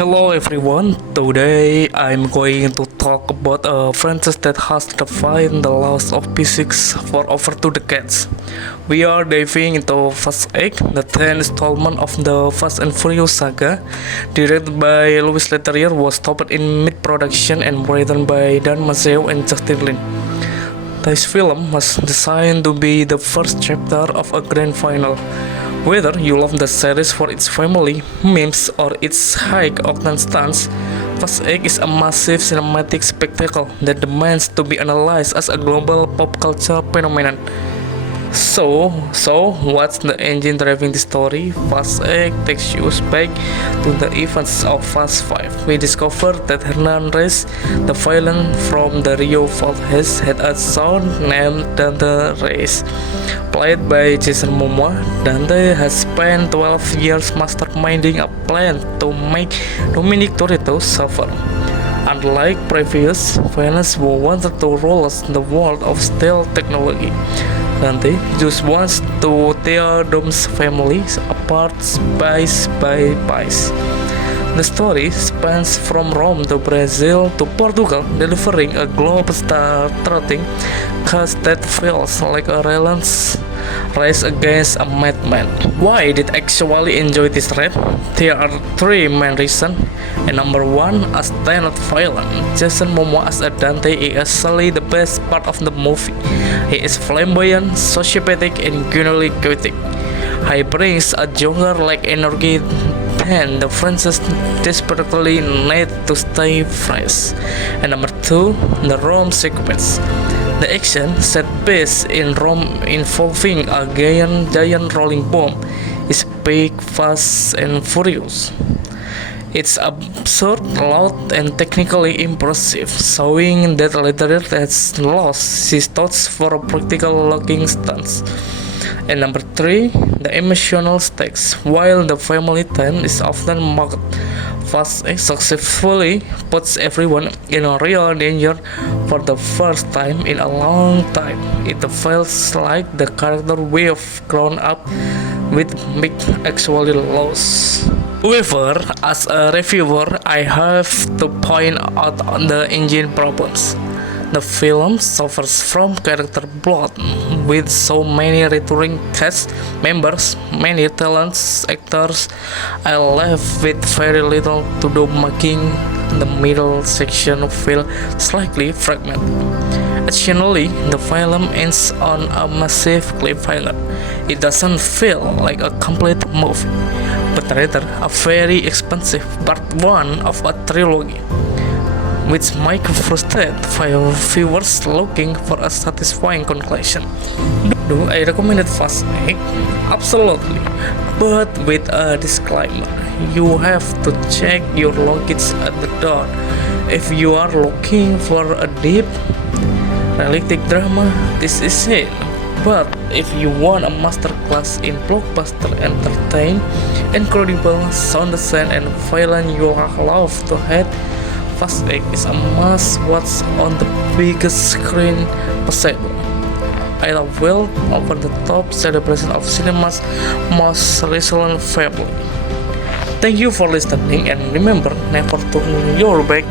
Hello everyone, today I'm going to talk about a franchise that has defied the laws of physics for over 2 decades. We are diving into Fast 8, the 10th installment of the Fast and Furious saga. Directed by Louis Leterrier, was stopped in mid-production and written by Dan Mazzeo and Justin Lin. This film was designed to be the first chapter of a grand final. Whether you love the series for its family, memes, or its high-octane stunts, Fast 8 is a massive cinematic spectacle that demands to be analyzed as a global pop culture phenomenon. So what's the engine driving the story? Fast 8 takes you back to the events of Fast 5. We discover that Hernan Reyes, the villain from the Rio Vault, has had a son named Dante Reyes, played by Jason Momoa. Dante has spent 12 years masterminding a plan to make Dominic Toretto suffer. Unlike previous villains who wanted to rule the world of stealth technology, Dante just wants to tear Dom's family apart piece by piece. The story spans from Rome to Brazil to Portugal, delivering a globe-trotting cast that feels like a relentless race against a madman. Why did I actually enjoy this rap? There are three main reasons. And number one, a standout villain. Jason Momoa as a Dante is actually the best part of the movie. He is flamboyant, sociopathic, and genuinely chaotic. He brings a Joker-like energy that the franchise desperately need to stay fresh. And number two, the Rome sequence. The action set piece in Rome involving a giant rolling bomb is big, fast, and furious. It's absurd, loud, and technically impressive, showing that Leterrier has lost his thoughts for practical-looking stunts. And number three, the emotional stakes. While the family time is often mocked, Fast 8 successfully puts everyone in a real danger for the first time in a long time. It feels like the character we have grown up with make actually lost. However, as a reviewer, I have to point out the engine problems. The film suffers from character bloat, with so many recurring cast members, many talented actors. I left with very little to do, making the middle section feel slightly fragmented. Additionally, the film ends on a massive cliffhanger. It doesn't feel like a complete movie, but rather a very expensive part one of a trilogy, which might frustrate viewers looking for a satisfying conclusion. Do I recommend Fast 8? Absolutely, but with a disclaimer. You have to check your luggage at the door. If you are looking for a deep, realistic drama, this is it. But if you want a masterclass in blockbuster entertainment, incredible sound design, and violence you love to hate, Fast 8 is a must-watch on the biggest screen possible. I will over-the-top celebration of cinema's most resilient family. Thank you for listening, and remember, never turn your back